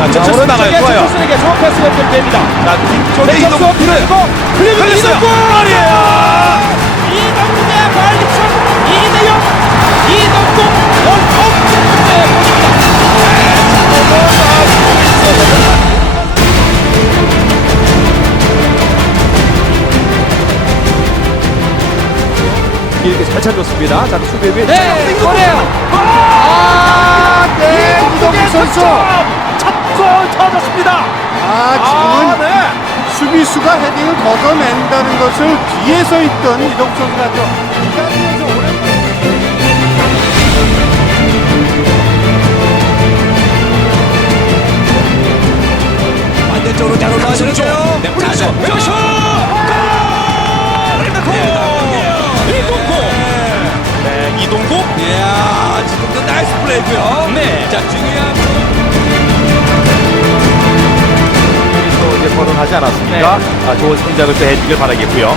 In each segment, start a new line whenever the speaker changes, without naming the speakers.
자, 자, 오른쪽에 제출스에게 정확한 수업 됩니다. 자, 뒤쪽에 이동 그리고
그리고
이동구
말이에요.
이동구의 발리슛 이대영 이동구 원톱
길게 잘 찾았습니다. 자, 수비 위에
네, 거래요.
아, 네,
이동국 선수.
첫골 터졌습니다.
아
아,
지금은
네.
수비수가 헤딩을 걷어낸다는 것을 뒤에서 있던 이동 선수가 좀 기다리면서 오래
반대쪽으로 잘 올라가시는데요 네, 자, 왼쪽
이동국. 네, 이동국.
이야 지금도 나이스 플레이고요
네.
자 중요한
거론하지 않았습니까? 아, 좋은 성적을 또 해주길 바라겠고요.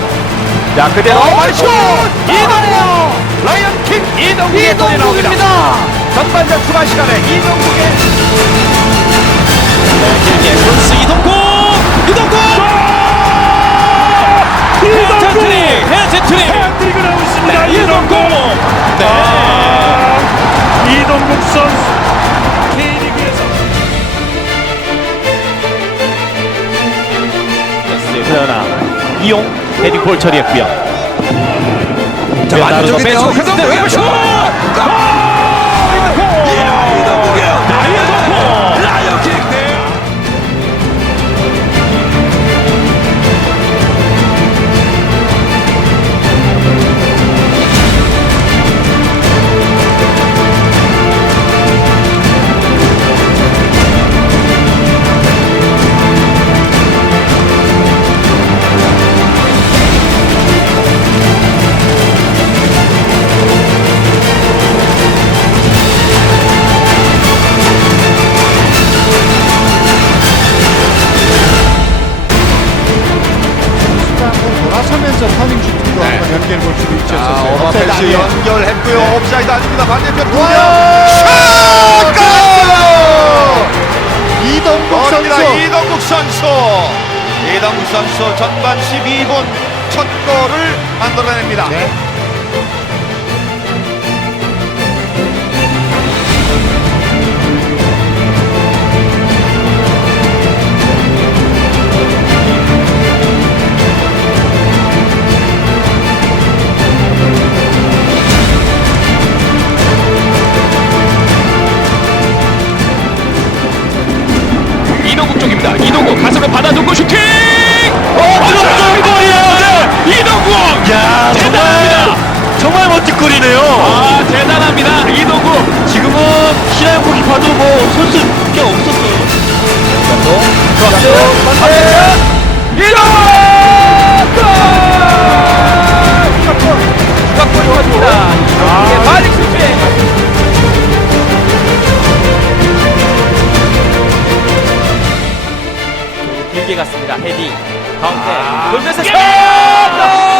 자, 그대로 슛! 이동국! 라이언 킥 이동국의 골이 나옵니다. 전반전 추가 시간에 이동국의
길게 크로스 이동국 이동국 헤어트트릭 헤어트트릭
트릭을 하고 있습니다. 이동국!
네.
이동국 선수 그러나 이용 헤딩볼 처리했고요.
자 반대쪽인데요 근데 왜 슛! 이동
돌아서면서 터닝 슈팅도 한번 연결해 볼 수도 있었어요. 업사이드
오버패스
아니에요.
연결했고요. 옵사이드 아닙니다. 반대편! 슛! 골!
이동국. 선수.
이동국 선수. 이동국 선수 전반 12분 첫 골을 만들어냅니다.
네.
골이네요. 아, 대단합니다. 이동국. 지금은 신하영 골키퍼도 뭐 선수 게 없었어요. 반대. 이동국! 골! 왔습니다. 이게 마직 슈팅! 길게 갔습니다. 헤딩 가운데 돌면서 슛!